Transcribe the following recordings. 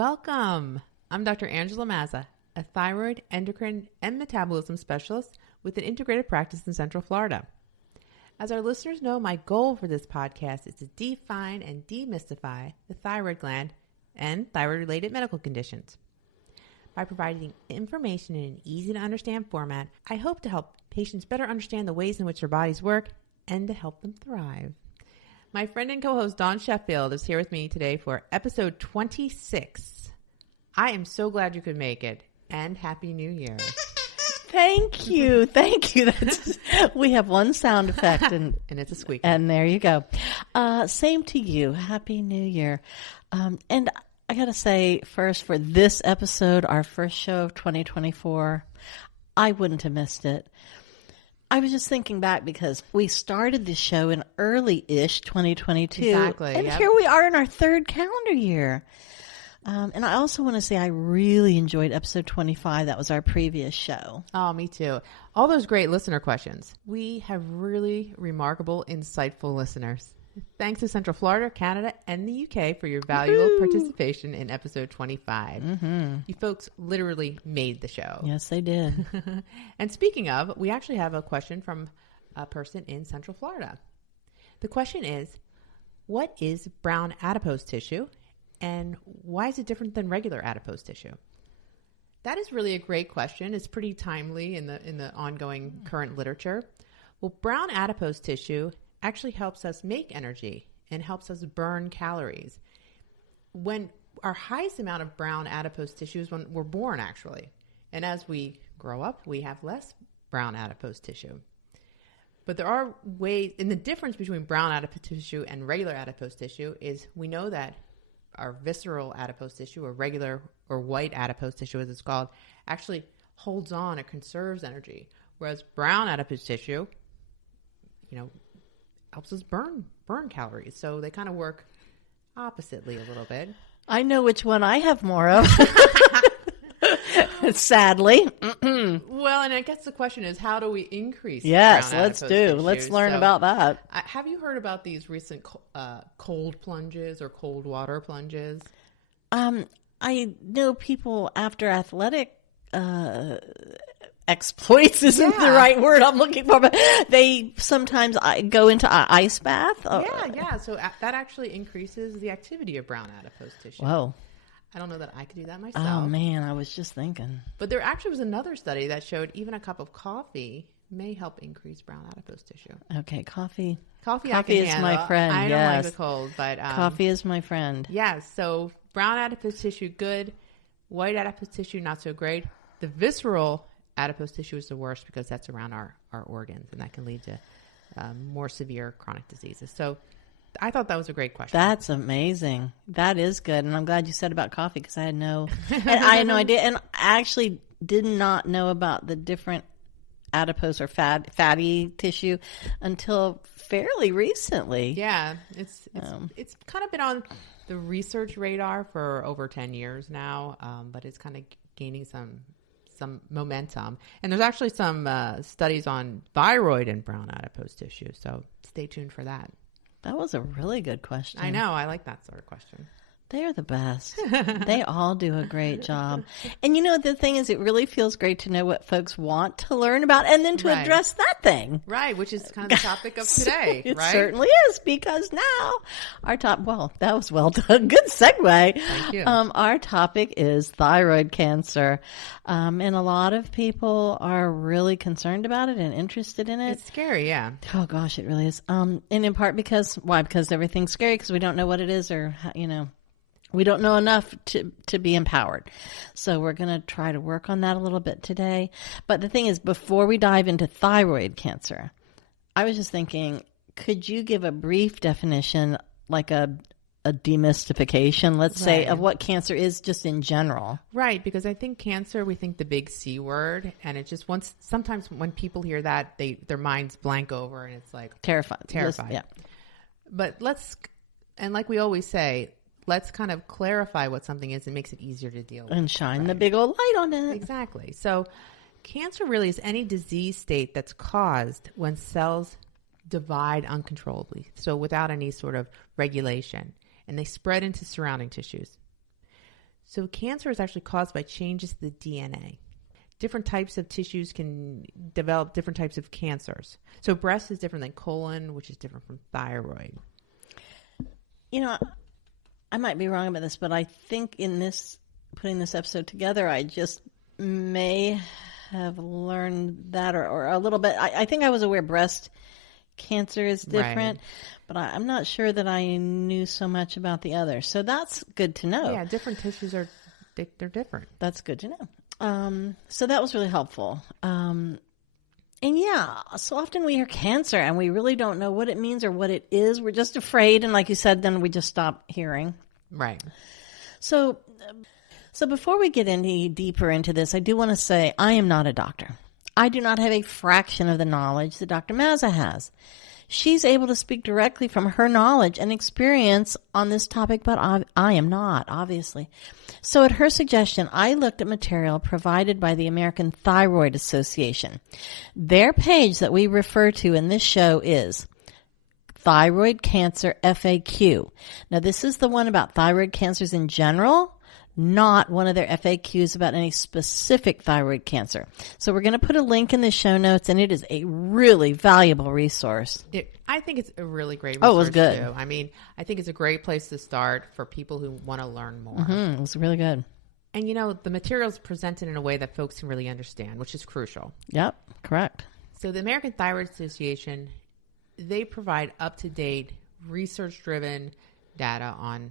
Welcome. I'm Dr. Angela Mazza, a thyroid, endocrine, and metabolism specialist with an integrated practice in Central Florida. As our listeners know, my goal for this podcast is to define and demystify the thyroid gland and thyroid-related medical conditions. By providing information in an easy-to-understand format, I hope to help patients better understand the ways in which their bodies work and to help them thrive. My friend and co-host Dawn Sheffield is here with me today for episode 26. I am so glad you could make it, and Happy New Year. Thank you. Thank you. We have one sound effect. And it's a squeak. And there you go. Same to you. Happy New Year. And I got to say, first, for this episode, our first show of 2024, I wouldn't have missed it. I was just thinking back because we started the show in early-ish 2022. Exactly. And here we are in our third calendar year. And I also want to say I really enjoyed episode 25. That was our previous show. Oh, me too. All those great listener questions. We have really remarkable, insightful listeners. Thanks to Central Florida, Canada, and the UK for your valuable participation in episode 25. Mm-hmm. You folks literally made the show. Yes, they did. And speaking of, we actually have a question from a person in Central Florida. The question is, what is brown adipose tissue, and why is it different than regular adipose tissue? That is really a great question. It's pretty timely in the ongoing current literature. Well, brown adipose tissue actually helps us make energy and helps us burn calories. When our highest amount of brown adipose tissue is when we're born, actually. And as we grow up, we have less brown adipose tissue. But there are ways, and the difference between brown adipose tissue and regular adipose tissue is we know that our visceral adipose tissue, or regular or white adipose tissue as it's called, actually holds on and conserves energy. Whereas brown adipose tissue, helps us burn calories. So they kind of work oppositely a little bit. I know which one I have more of. Sadly. Well, and I guess the question is, how do we increase Yes, brown let's adipose do. tissue? Let's learn about that. Have you heard about these recent cold plunges or cold water plunges? I know people after athletic exploits isn't the right word I'm looking for, but they sometimes go into an ice bath. Yeah. So that actually increases the activity of brown adipose tissue. Whoa. I don't know that I could do that myself. Oh, man, I was just thinking. But there actually was another study that showed even a cup of coffee may help increase brown adipose tissue. Okay, coffee. Coffee is my friend, I yes. don't like the cold, but... coffee is my friend. Yes, so brown adipose tissue, good. White adipose tissue, not so great. The visceral adipose tissue is the worst because that's around our organs, and that can lead to more severe chronic diseases. So I thought that was a great question. That's amazing. That is good. And I'm glad you said about coffee because I had no idea. And I actually did not know about the different adipose or fatty tissue until fairly recently. Yeah. It's kind of been on the research radar for over 10 years now, but it's kind of gaining some momentum. And there's actually some studies on thyroid and brown adipose tissue. So stay tuned for that. That was a really good question. I know. I like that sort of question. They're the best. They all do a great job. And the thing is, it really feels great to know what folks want to learn about and then to address that thing. Right, which is kind of the topic of today, It right? certainly is, because now our that was well done. Good segue. Thank you. Our topic is thyroid cancer. And a lot of people are really concerned about it and interested in it. It's scary, yeah. Oh, gosh, it really is. And in part why? Because everything's scary because we don't know what it is or, we don't know enough to be empowered. So we're going to try to work on that a little bit today. But the thing is, before we dive into thyroid cancer, I was just thinking, could you give a brief definition, like a demystification, let's say, of what cancer is just in general? Right, because I think cancer, we think the big C word, and it just sometimes when people hear that, their minds blank over, and it's like terrified. Yeah. But like we always say, let's kind of clarify what something is and makes it easier to deal with. And shine the big old light on it. Exactly. So cancer really is any disease state that's caused when cells divide uncontrollably, so without any sort of regulation, and they spread into surrounding tissues. So cancer is actually caused by changes to the DNA. Different types of tissues can develop different types of cancers. So breast is different than colon, which is different from thyroid. You know, I might be wrong about this, but I think in putting this episode together, I just may have learned that or a little bit. I think I was aware breast cancer is different, right. But I'm not sure that I knew so much about the other. So that's good to know. Yeah, different tissues they're different. That's good to know. So that was really helpful. And yeah, so often we hear cancer and we really don't know what it means or what it is. We're just afraid. And like you said, then we just stop hearing. Right. So before we get any deeper into this, I do want to say I am not a doctor. I do not have a fraction of the knowledge that Dr. Mazza has. She's able to speak directly from her knowledge and experience on this topic, but I am not, obviously. So at her suggestion, I looked at material provided by the American Thyroid Association. Their page that we refer to in this show is Thyroid Cancer FAQ. Now, this is the one about thyroid cancers in general, not one of their FAQs about any specific thyroid cancer. So we're going to put a link in the show notes, and it is a really valuable resource. I think it's a really great resource. Oh, it was good. Too. I mean, I think it's a great place to start for people who want to learn more. Mm-hmm. It was really good. And, the material is presented in a way that folks can really understand, which is crucial. Yep, correct. So the American Thyroid Association, they provide up-to-date, research-driven data on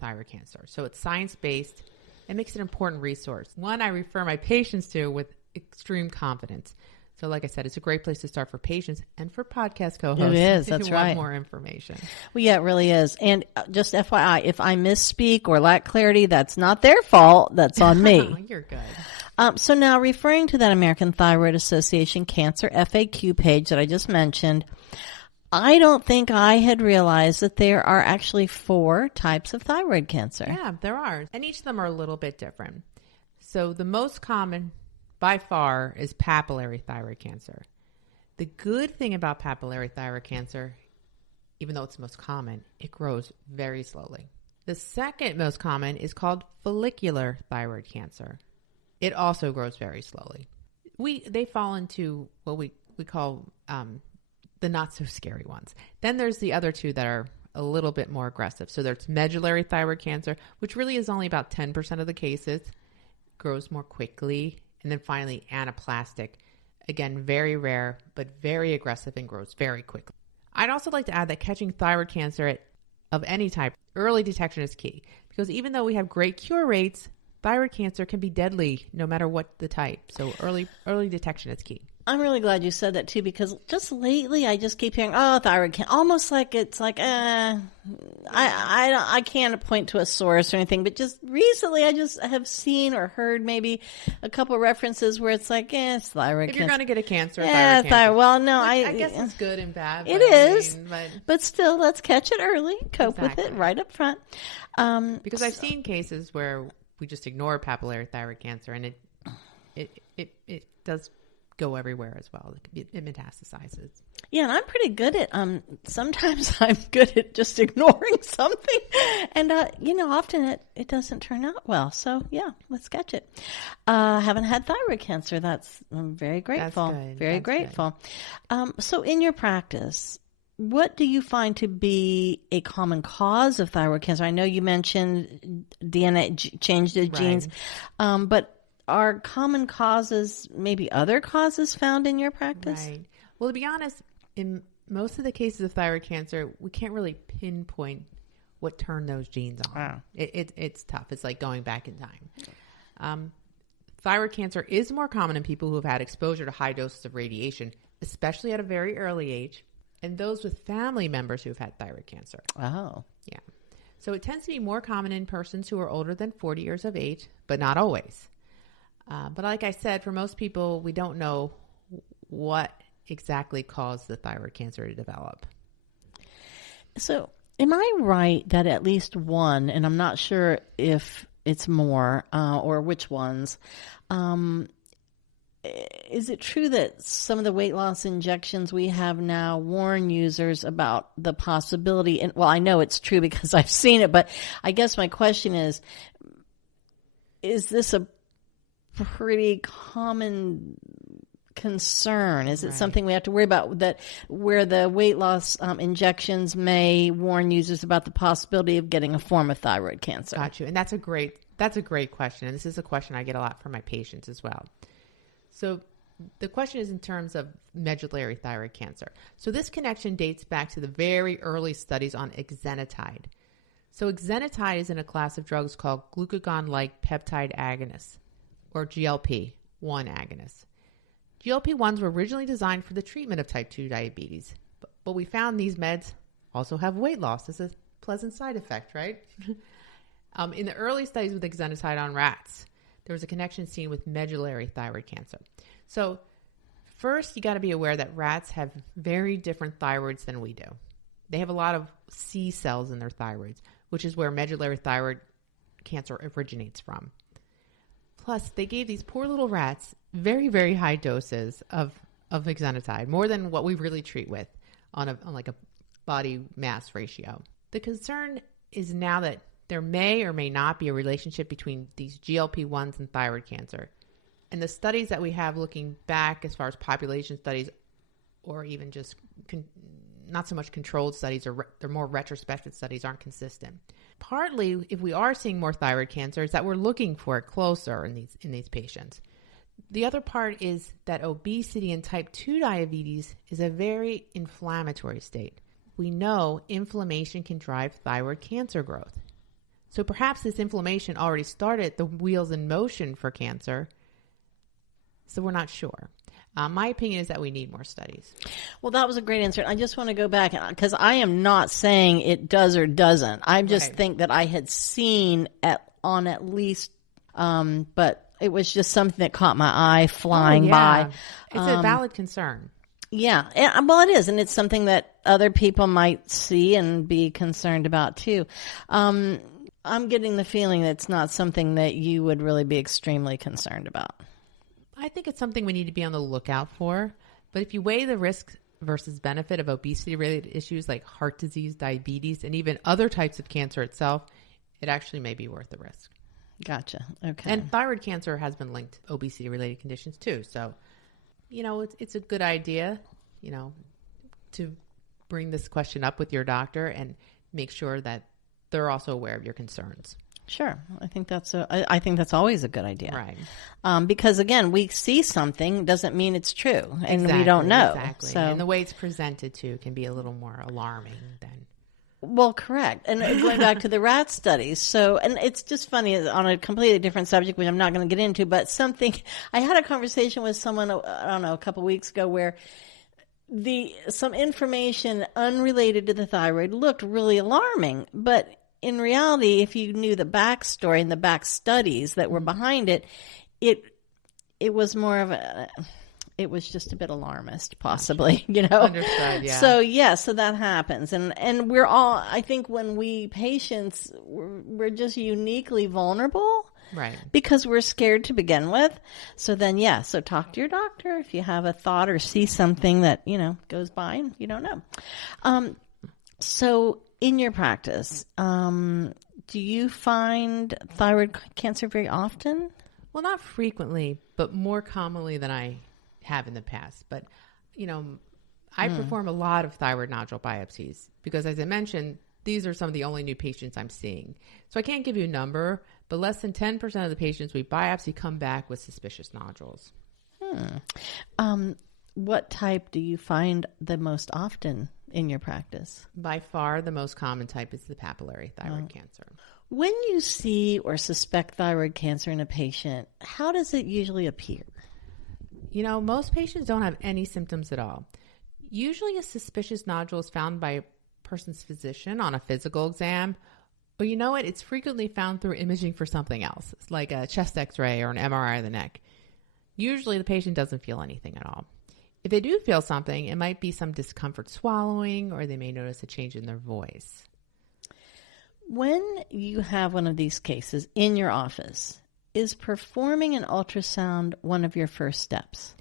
thyroid cancer. So it's science-based. It makes it an important resource. One I refer my patients to with extreme confidence. So like I said, it's a great place to start for patients and for podcast co-hosts. It is, that's right. Want more information. Well, yeah, it really is. And just FYI, if I misspeak or lack clarity, that's not their fault. That's on me. You're good. So now referring to that American Thyroid Association Cancer FAQ page that I just mentioned, I don't think I had realized that there are actually 4 types of thyroid cancer. Yeah, there are. And each of them are a little bit different. So the most common by far is papillary thyroid cancer. The good thing about papillary thyroid cancer, even though it's the most common, it grows very slowly. The second most common is called follicular thyroid cancer. It also grows very slowly. They fall into what we call the not so scary ones. Then there's the other 2 that are a little bit more aggressive. So there's medullary thyroid cancer, which really is only about 10% of the cases, grows more quickly. And then finally, anaplastic, again, very rare, but very aggressive and grows very quickly. I'd also like to add that catching thyroid cancer of any type, early detection is key. Because even though we have great cure rates, thyroid cancer can be deadly no matter what the type. So early detection is key. I'm really glad you said that too, because just lately I just keep hearing, thyroid cancer, almost like it's like, I can't point to a source or anything, but just recently I just have seen or heard maybe a couple of references where it's like, it's thyroid cancer. If you're going to get a cancer, thyroid cancer. Well, no, I guess it's good and bad. It is, but still, let's catch it early, cope with it right up front. Because I've seen cases where we just ignore papillary thyroid cancer, and it does go everywhere as well. It metastasizes. Yeah, and I'm pretty good at, sometimes I'm good at just ignoring something. And, often it doesn't turn out well. So, yeah, let's catch it. Haven't had thyroid cancer. I'm very grateful. That's good. Very grateful. So in your practice, what do you find to be a common cause of thyroid cancer? I know you mentioned DNA changed the genes, but are common causes maybe other causes found in your practice? Right. Well, to be honest, in most of the cases of thyroid cancer, we can't really pinpoint what turned those genes on. Wow. It's tough. It's like going back in time. Thyroid cancer is more common in people who have had exposure to high doses of radiation, especially at a very early age, and those with family members who have had thyroid cancer. Oh. Yeah. So it tends to be more common in persons who are older than 40 years of age, but not always. But like I said, for most people, we don't know what exactly caused the thyroid cancer to develop. So am I right that at least one, and I'm not sure if it's more or which ones, is it true that some of the weight loss injections we have now warn users about the possibility? And well, I know it's true because I've seen it, but I guess my question is, is this a pretty common concern? Is it something we have to worry about, that where the weight loss injections may warn users about the possibility of getting a form of thyroid cancer? Got you. And that's a great question. And this is a question I get a lot from my patients as well. So the question is in terms of medullary thyroid cancer. So this connection dates back to the very early studies on exenatide. So exenatide is in a class of drugs called glucagon-like peptide agonists, or GLP-1 agonists. GLP-1s were originally designed for the treatment of type 2 diabetes, but we found these meds also have weight loss as a pleasant side effect, right? In the early studies with exenatide on rats, there was a connection seen with medullary thyroid cancer. So first, you got to be aware that rats have very different thyroids than we do. They have a lot of C cells in their thyroids, which is where medullary thyroid cancer originates from. Plus, they gave these poor little rats very, very high doses of exenatide, more than what we really treat with on like a body mass ratio. The concern is now that there may or may not be a relationship between these GLP-1s and thyroid cancer. And the studies that we have looking back as far as population studies, or even just not so much controlled studies, or they're more retrospective studies, aren't consistent. Partly, if we are seeing more thyroid cancer, is that we're looking for it closer in these patients. The other part is that obesity and type 2 diabetes is a very inflammatory state. We know inflammation can drive thyroid cancer growth. So perhaps this inflammation already started the wheels in motion for cancer. So we're not sure. My opinion is that we need more studies. Well, that was a great answer. I just want to go back, because I am not saying it does or doesn't. I just think that I had seen on at least, but it was just something that caught my eye flying by. It's a valid concern. Yeah. Well, it is. And it's something that other people might see and be concerned about too. I'm getting the feeling that it's not something that you would really be extremely concerned about. I think it's something we need to be on the lookout for. But if you weigh the risk versus benefit of obesity-related issues like heart disease, diabetes, and even other types of cancer itself, it actually may be worth the risk. Gotcha. Okay. And thyroid cancer has been linked to obesity-related conditions too. So, it's a good idea, to bring this question up with your doctor and make sure that they're also aware of your concerns. Sure. I think that's always a good idea. Right. Because again, we see something doesn't mean it's true, and we don't know. Exactly. So, and the way it's presented too can be a little more alarming than. Well, correct. And going back to the rat studies. So, and it's just funny on a completely different subject, which I'm not going to get into, but I had a conversation with someone, I don't know, a couple weeks ago where some information unrelated to the thyroid looked really alarming, but in reality, if you knew the backstory and the back studies that were behind it, it was more of it was just a bit alarmist, possibly, Understood, yeah. So that happens. And we're all, I think when we patients, we're just uniquely vulnerable. Right. Because we're scared to begin with. So then, so talk to your doctor if you have a thought or see something that, goes by and you don't know. So in your practice, do you find thyroid cancer very often? Well, not frequently, but more commonly than I have in the past. But, I perform a lot of thyroid nodule biopsies because, as I mentioned, these are some of the only new patients I'm seeing. So I can't give you a number, but less than 10% of the patients we biopsy come back with suspicious nodules. What type do you find the most often in your practice? By far, the most common type is the papillary thyroid cancer. When you see or suspect thyroid cancer in a patient, how does it usually appear? Most patients don't have any symptoms at all. Usually a suspicious nodule is found by a person's physician on a physical exam. Or it's frequently found through imaging for something else. It's like a chest x-ray or an MRI of the neck. Usually the patient doesn't feel anything at all. If they do feel something, it might be some discomfort swallowing, or they may notice a change in their voice. When you have one of these cases in your office, is performing an ultrasound one of your first steps?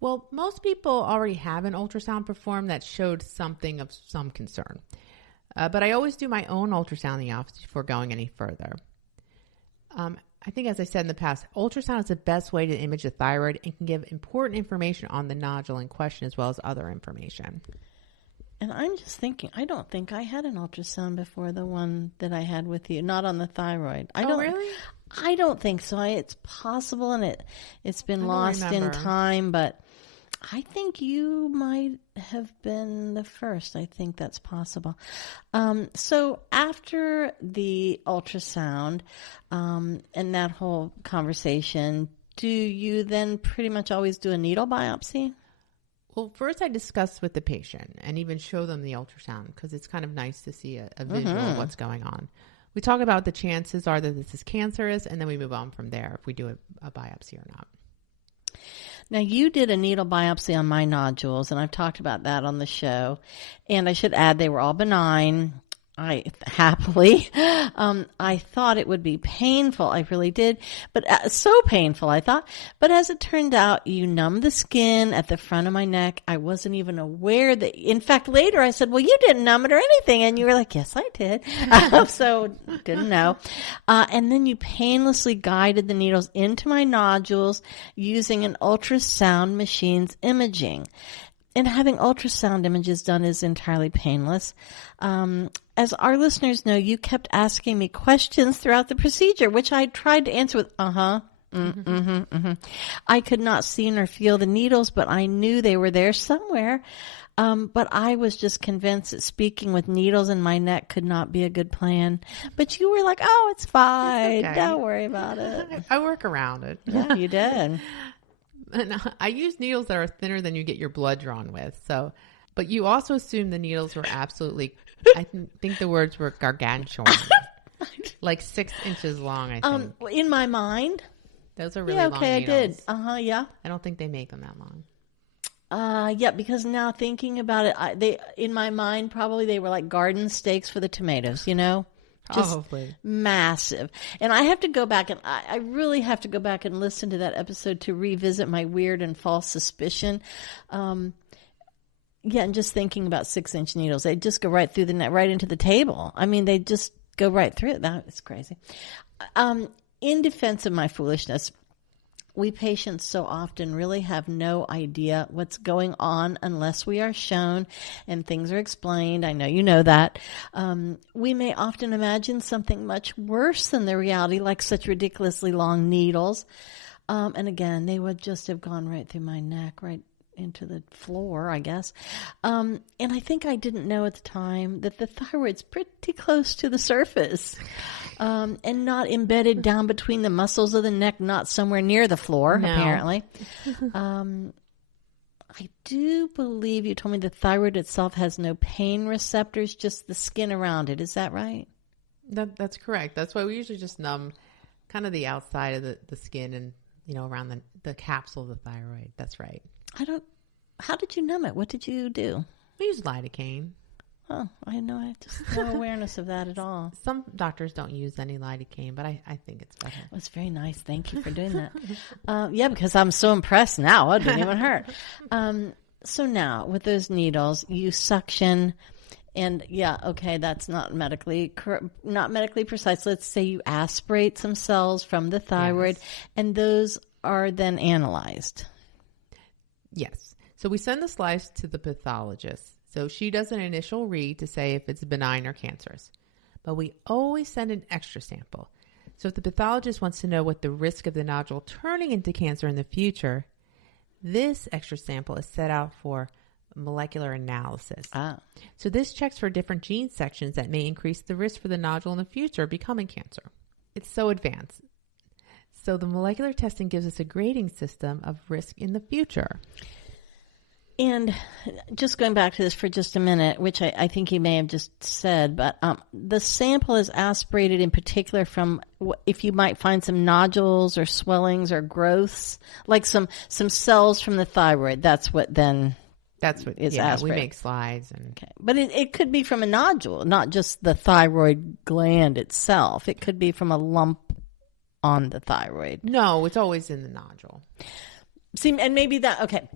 Well, most people already have an ultrasound performed that showed something of some concern. But I always do my own ultrasound in the office before going any further. I think, as I said in the past, ultrasound is the best way to image the thyroid and can give important information on the nodule in question as well as other information. And I'm just thinking, I don't think I had an ultrasound before the one that I had with you, not on the thyroid. Really? I don't think so. It's possible, and it's been lost in time, but I think you might have been the first. I think that's possible. So after the ultrasound and that whole conversation, do you then pretty much always do a needle biopsy? Well, first I discuss with the patient and even show them the ultrasound because it's kind of nice to see a visual of what's going on. We talk about the chances are that this is cancerous, and then we move on from there if we do a biopsy or not. Now, you did a needle biopsy on my nodules, and I've talked about that on the show. And I should add, they were all benign. I thought it would be painful. I really did. But so painful, I thought. But as it turned out, you numbed the skin at the front of my neck. I wasn't even aware that. In fact, later I said, well, you didn't numb it or anything. And you were like, yes, I did. So didn't know. And then you painlessly guided the needles into my nodules using an ultrasound machine's imaging. And having ultrasound images done is entirely painless. As our listeners know, you kept asking me questions throughout the procedure, which I tried to answer with, I could not see nor feel the needles, but I knew they were there somewhere. But I was just convinced that speaking with needles in my neck could not be a good plan. But you were like, oh, it's fine. It's okay. Don't worry about it. I work around it. Yeah, you did. And I use needles that are thinner than you get your blood drawn with. So, but you also assumed the needles were absolutely, I think the words were gargantuan, like 6 inches long, I think. In my mind. Those are really long needles. I did. Yeah. I don't think they make them that long. Yeah, because now thinking about it, they in my mind, probably they were like garden stakes for the tomatoes, you know? Just Probably. Massive. And I have to go back and I really have to go back and listen to that episode to revisit my weird and false suspicion. Yeah, and just thinking about 6-inch needles, they just go right through the net, right into the table. I mean, they just go right through it. That is crazy. In defense of my foolishness, we patients so often really have no idea what's going on unless we are shown and things are explained. I know you know that. We may often imagine something much worse than the reality, like such ridiculously long needles. And again, they would just have gone right through my neck, right into the floor, I guess. And I think I didn't know at the time that the thyroid's pretty close to the surface. And not embedded down between the muscles of the neck, not somewhere near the floor, apparently. I do believe you told me the thyroid itself has no pain receptors, just the skin around it. Is that right? That's correct. That's why we usually just numb kind of the outside of the skin and, around the capsule of the thyroid. That's right. How did you numb it? What did you do? We use lidocaine. Oh, I had just no awareness of that at all. Some doctors don't use any lidocaine, but I think it's better. It was very nice. Thank you for doing that. Yeah, because I'm so impressed now. It didn't even hurt. So now, with those needles, you suction, and that's not medically precise. Let's say you aspirate some cells from the thyroid, and those are then analyzed. Yes. So we send the slides to the pathologist. So she does an initial read to say if it's benign or cancerous. But we always send an extra sample. So if the pathologist wants to know what the risk of the nodule turning into cancer in the future, this extra sample is set out for molecular analysis. So this checks for different gene sections that may increase the risk for the nodule in the future becoming cancer. It's so advanced. So the molecular testing gives us a grading system of risk in the future. And just going back to this for just a minute, which I think you may have just said, but the sample is aspirated in particular from if you might find some nodules or swellings or growths, like some cells from the thyroid. That's what is aspirated. We make slides. Okay. But it could be from a nodule, not just the thyroid gland itself. It could be from a lump on the thyroid. No, it's always in the nodule. See, and maybe that, okay.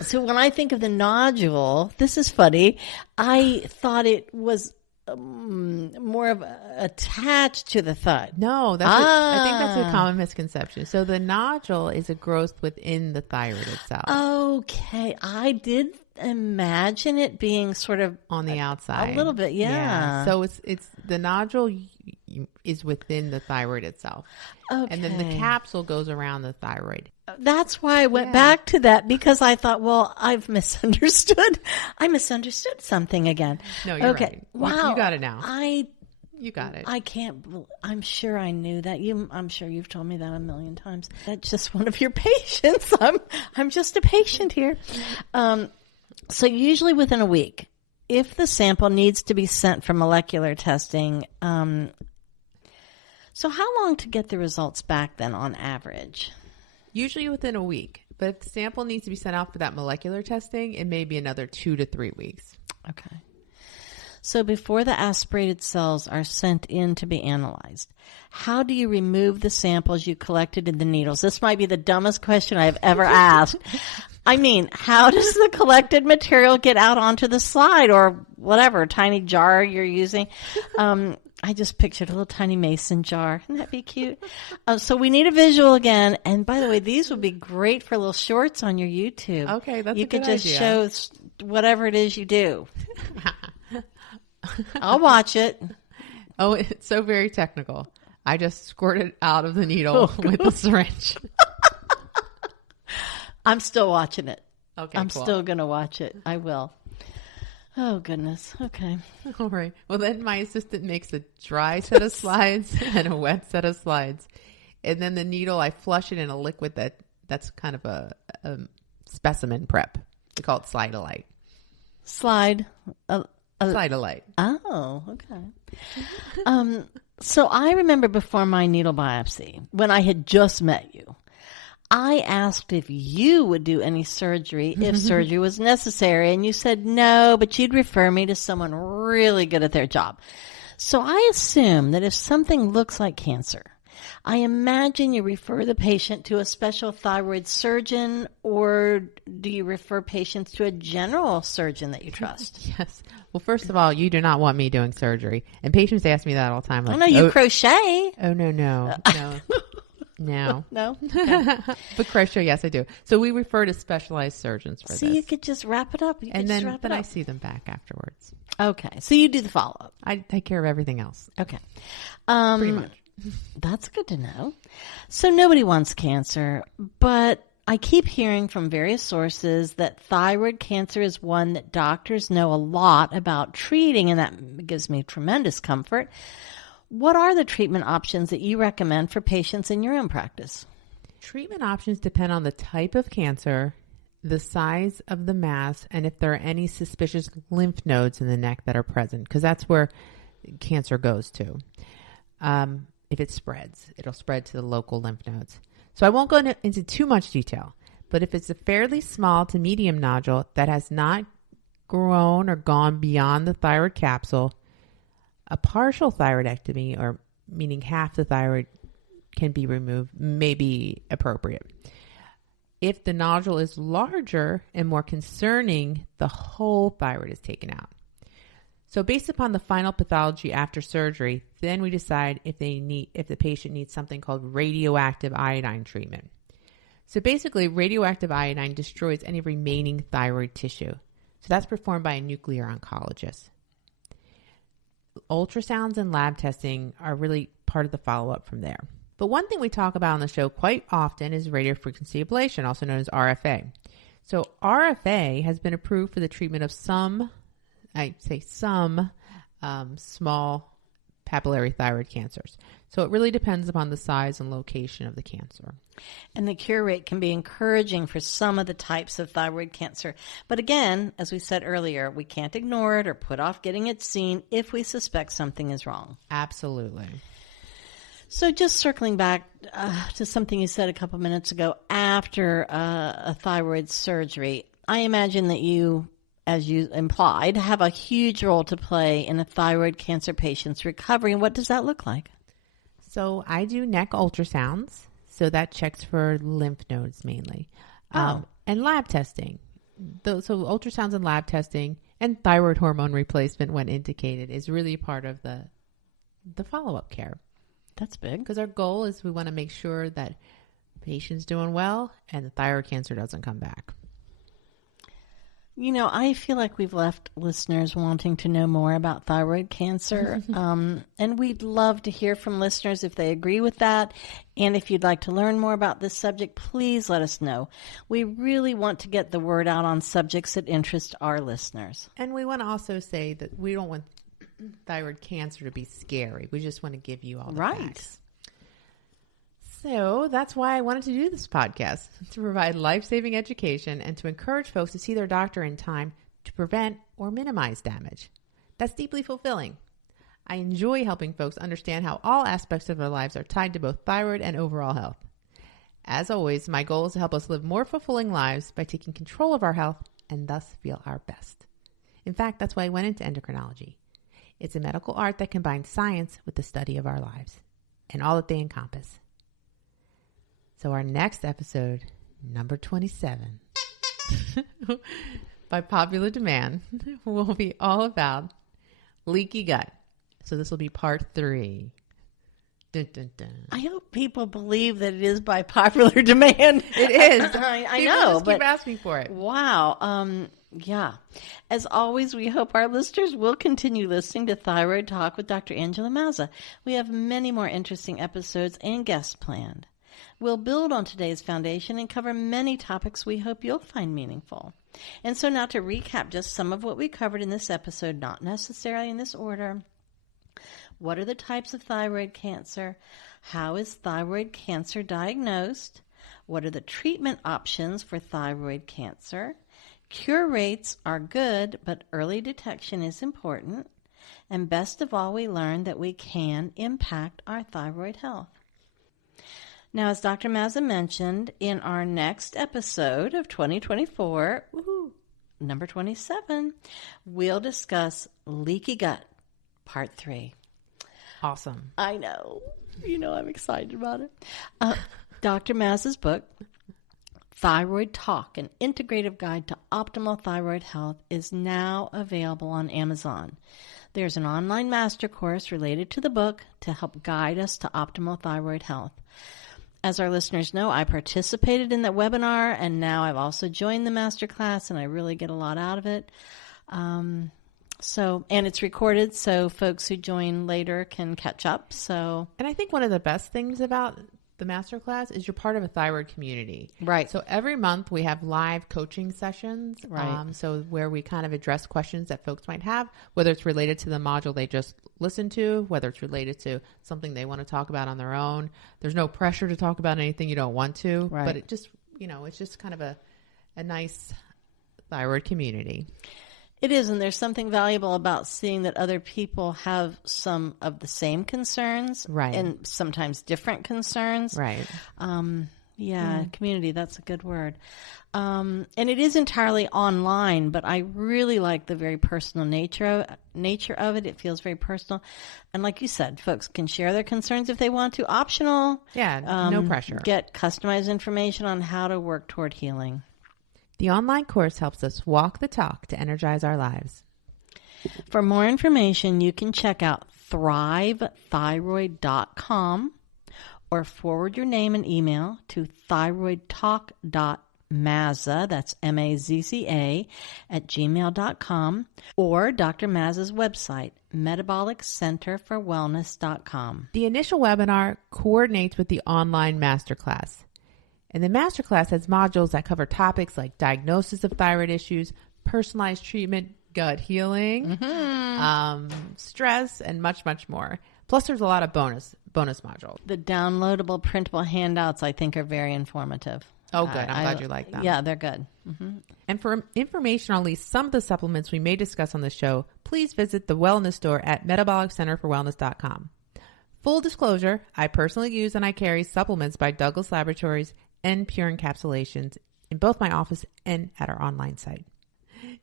So when I think of the nodule, this is funny. I thought it was more of attached to the thigh. No, I think that's a common misconception. So the nodule is a growth within the thyroid itself. Okay. I did imagine it being sort of on the outside. A little bit, yeah. So it's the nodule is within the thyroid itself. Okay. And then the capsule goes around the thyroid. That's why I went back to that, because I thought, well, I've misunderstood. I misunderstood something again. No, you're right. Wow. You got it now. You got it. I can't. I'm sure I knew that. I'm sure you've told me that a million times. That's just one of your patients. I'm just a patient here. So usually within a week, if the sample needs to be sent for molecular testing. So how long to get the results back then on average? Usually within a week. But if the sample needs to be sent out for that molecular testing, it may be another 2 to 3 weeks. Okay. So before the aspirated cells are sent in to be analyzed, how do you remove the samples you collected in the needles? This might be the dumbest question I've ever asked. I mean, how does the collected material get out onto the slide or whatever tiny jar you're using? I just pictured a little tiny mason jar. Wouldn't that be cute? So we need a visual again. And by the way, these would be great for little shorts on your YouTube. Okay, that's you a good could just idea. show whatever it is you do. I'll watch it. Oh, it's so very technical. I just squirted out of the needle with the syringe. I'm still watching it. Okay, I'm cool. still going to watch it. I will. Oh, goodness. Okay. All right. Well, then my assistant makes a dry set of slides and a wet set of slides. And then the needle, I flush it in a liquid that's kind of a specimen prep. We call it slide-a-light. Slide-a-light. Oh, okay. So I remember before my needle biopsy, when I had just met you, I asked if you would do any surgery, if surgery was necessary, and you said no, but you'd refer me to someone really good at their job. So I assume that if something looks like cancer, I imagine you refer the patient to a special thyroid surgeon, or do you refer patients to a general surgeon that you trust? Yes. Well, first of all, you do not want me doing surgery. And patients ask me that all the time. Like, I know you crochet. Oh, no. No. No? Okay. But crochet, yes, I do. So we refer to specialized surgeons for So this. you could just wrap it up. Then I see them back afterwards. Okay. So you do the follow-up. I take care of everything else. Okay. Pretty much. That's good to know. So nobody wants cancer, but I keep hearing from various sources that thyroid cancer is one that doctors know a lot about treating, and that gives me tremendous comfort. What are the treatment options that you recommend for patients in your own practice? Treatment options depend on the type of cancer, the size of the mass, and if there are any suspicious lymph nodes in the neck that are present, because that's where cancer goes to. If it spreads, it'll spread to the local lymph nodes. So I won't go into too much detail, but if it's a fairly small to medium nodule that has not grown or gone beyond the thyroid capsule, a partial thyroidectomy, or meaning half the thyroid can be removed, may be appropriate. If the nodule is larger and more concerning, the whole thyroid is taken out. So based upon the final pathology after surgery, then we decide if the patient needs something called radioactive iodine treatment. So basically, radioactive iodine destroys any remaining thyroid tissue. So that's performed by a nuclear oncologist. Ultrasounds and lab testing are really part of the follow-up from there. But one thing we talk about on the show quite often is radiofrequency ablation, also known as RFA. So RFA has been approved for the treatment of some small papillary thyroid cancers. So it really depends upon the size and location of the cancer. And the cure rate can be encouraging for some of the types of thyroid cancer. But again, as we said earlier, we can't ignore it or put off getting it seen if we suspect something is wrong. Absolutely. So just circling back to something you said a couple minutes ago, after a thyroid surgery, I imagine that you, as you implied, have a huge role to play in a thyroid cancer patient's recovery. And what does that look like? So I do neck ultrasounds. So that checks for lymph nodes mainly. And lab testing. So ultrasounds and lab testing And thyroid hormone replacement, when indicated, is really part of the follow-up care. That's big. Because our goal is we want to make sure that patient's doing well and the thyroid cancer doesn't come back. You know, I feel like we've left listeners wanting to know more about thyroid cancer. And we'd love to hear from listeners if they agree with that. And if you'd like to learn more about this subject, please let us know. We really want to get the word out on subjects that interest our listeners. And we want to also say that we don't want thyroid cancer to be scary. We just want to give you all the facts. So that's why I wanted to do this podcast, to provide life-saving education and to encourage folks to see their doctor in time to prevent or minimize damage. That's deeply fulfilling. I enjoy helping folks understand how all aspects of their lives are tied to both thyroid and overall health. As always, my goal is to help us live more fulfilling lives by taking control of our health and thus feel our best. In fact, that's why I went into endocrinology. It's a medical art that combines science with the study of our lives and all that they encompass. So our next episode, number 27, by popular demand, will be all about leaky gut. So this will be part 3. Dun, dun, dun. I hope people believe that it is by popular demand. It is. I People know, just but keep asking for it. Wow. Yeah. As always, we hope our listeners will continue listening to Thyroid Talk with Dr. Angela Mazza. We have many more interesting episodes and guests planned. We'll build on today's foundation and cover many topics we hope you'll find meaningful. And so now to recap just some of what we covered in this episode, not necessarily in this order. What are the types of thyroid cancer? How is thyroid cancer diagnosed? What are the treatment options for thyroid cancer? Cure rates are good, but early detection is important. And best of all, we learned that we can impact our thyroid health. Now, as Dr. Mazza mentioned, in our next episode of 2024, number 27, we'll discuss leaky gut, part 3. Awesome. I know. You know I'm excited about it. Dr. Mazza's book, Thyroid Talk, an integrative guide to optimal thyroid health, is now available on Amazon. There's an online master course related to the book to help guide us to optimal thyroid health. As our listeners know, I participated in that webinar, and now I've also joined the masterclass, and I really get a lot out of it. And it's recorded, so folks who join later can catch up. And I think one of the best things about the masterclass is you're part of a thyroid community. Right. So every month we have live coaching sessions. Right. So where we kind of address questions that folks might have, whether it's related to the module they just listened to, whether it's related to something they want to talk about on their own. There's no pressure to talk about anything you don't want to, right. But it just, it's just kind of a nice thyroid community. It is, and there's something valuable about seeing that other people have some of the same concerns, right, and sometimes different concerns, right. Community, that's a good word. And it is entirely online, but I really like the very personal nature of it. It feels very personal. And like you said, folks can share their concerns if they want to. Optional. Yeah, no pressure. Get customized information on how to work toward healing. The online course helps us walk the talk to energize our lives. For more information, you can check out thrivethyroid.com or forward your name and email to thyroidtalk.mazza, that's M-A-Z-Z-A, @gmail.com, or Dr. Mazza's website, metabolic-centerforwellness.com. The initial webinar coordinates with the online masterclass. And the masterclass has modules that cover topics like diagnosis of thyroid issues, personalized treatment, gut healing, stress, and much, much more. Plus, there's a lot of bonus modules. The downloadable printable handouts, I think, are very informative. Oh, good. I'm glad you like them. Yeah, they're good. And for information on at least some of the supplements we may discuss on the show, please visit the wellness store at metabolic-centerforwellness.com. Full disclosure, I personally use and I carry supplements by Douglas Laboratories and Pure Encapsulations in both my office and at our online site.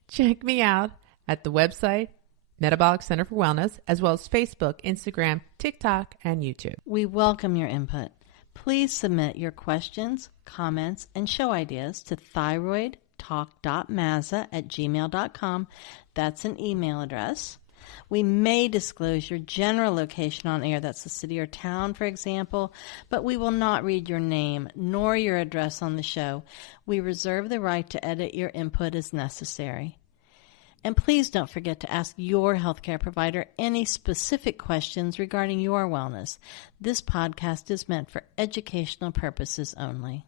Check me out at the website, Metabolic Center for Wellness, as well as Facebook, Instagram, TikTok, and YouTube. We welcome your input. Please submit your questions, comments, and show ideas to thyroidtalk wellnesstalk.mazza@gmail.com. That's an email address. We may disclose your general location on air, that's the city or town, for example, but we will not read your name nor your address on the show. We reserve the right to edit your input as necessary. And please don't forget to ask your healthcare provider any specific questions regarding your wellness. This podcast is meant for educational purposes only.